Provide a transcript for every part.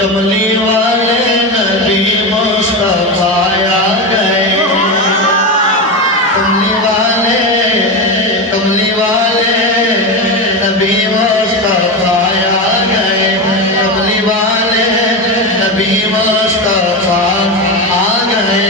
कमली वाले नबी मुस्तफा आ गए। कमली वाले नबी मुस्तफा आ गए। कमली वाले नबी मुस्तफा आ गए।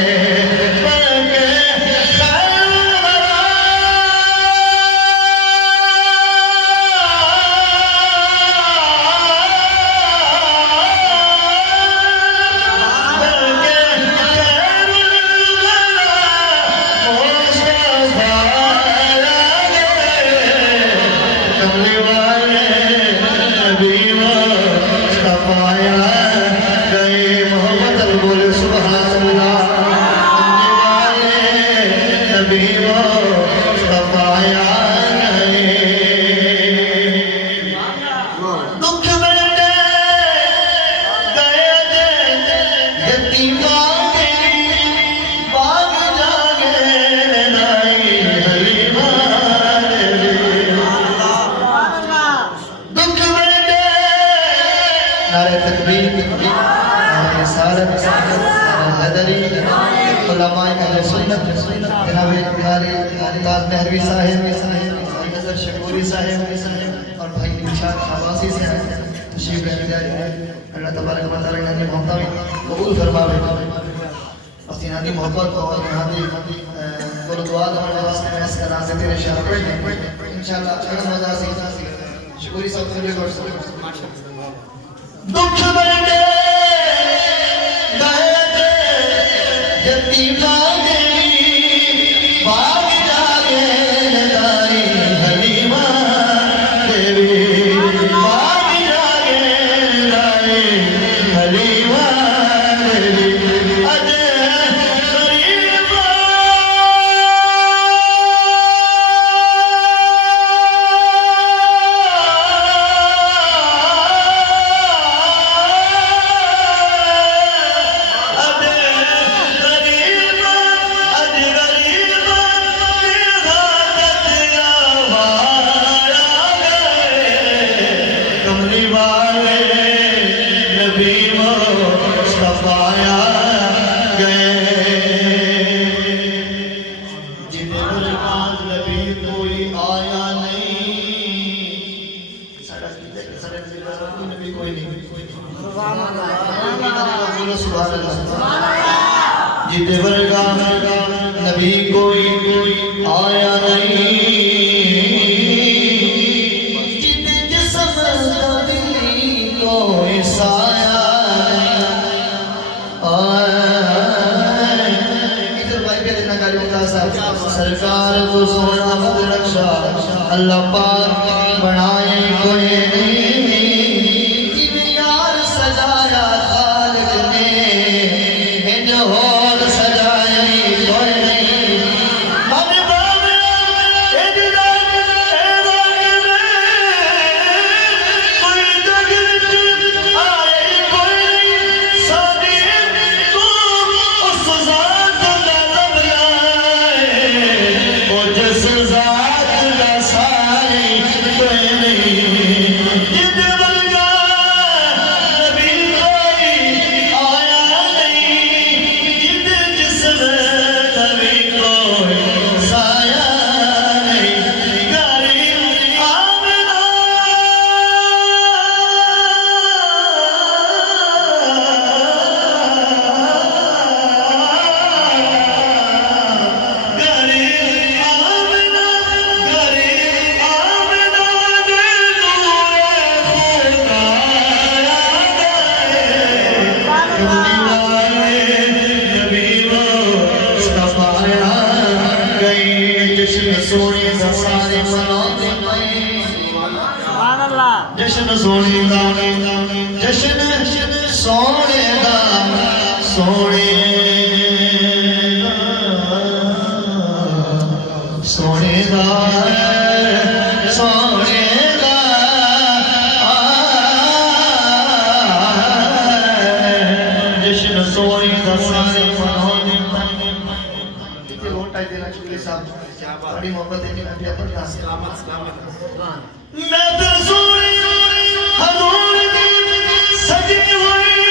शकूरी साहेब और भाई निशान आवासी से आए तशरीफ लेने जा रहे हैं। अल्लाह तबारक व तआला इन्हां दी मोहब्बत कबूल फरमावे। अपनी इन्हां दी मोहब्बत और इन्हां दी बोलो दुआ हमारे वास्ते मैं इस तरह से तेरे शहर पर इंशाअल्लाह बड़ा मजा से शकूरी साहब से भी कर सकते दुख बंदे गए यतीम लागे बाग जागे दाई हलीमा देवी बाग जागे दाई हलीमा देवी अजे गरीबा जिते वर्गा नबी कोई आया नहीं। जिते जिस्म दिली कोई साया इधर भाई के देना का होता सरकार को सोना मत रक्षा अल्लाह पाक बनाए कोई नहीं। जश्न सोने दा जश्न सोने दा सोने सोने दा सोने दा जश्न सोने दा सारे मनाने इतने वोट आई देना चुके साहब क्या बात बड़ी मोहब्बत है कि मैं अपना सलामत सलामत मैं तो सोने हजूर की सजी हुई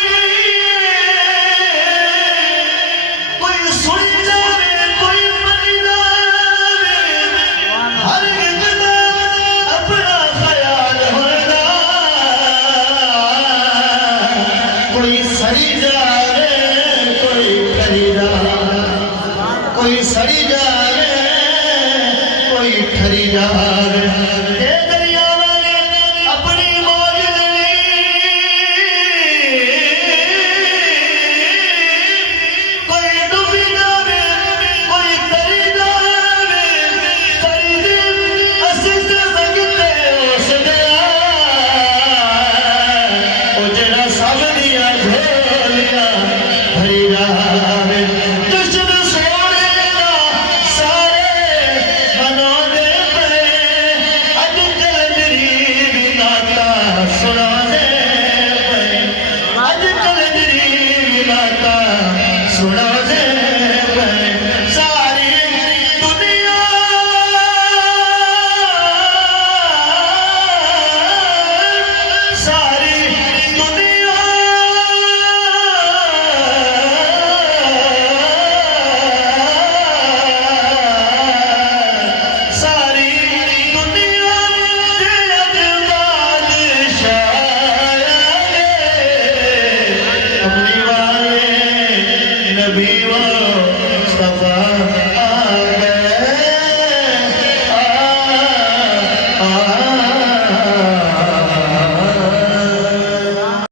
नबी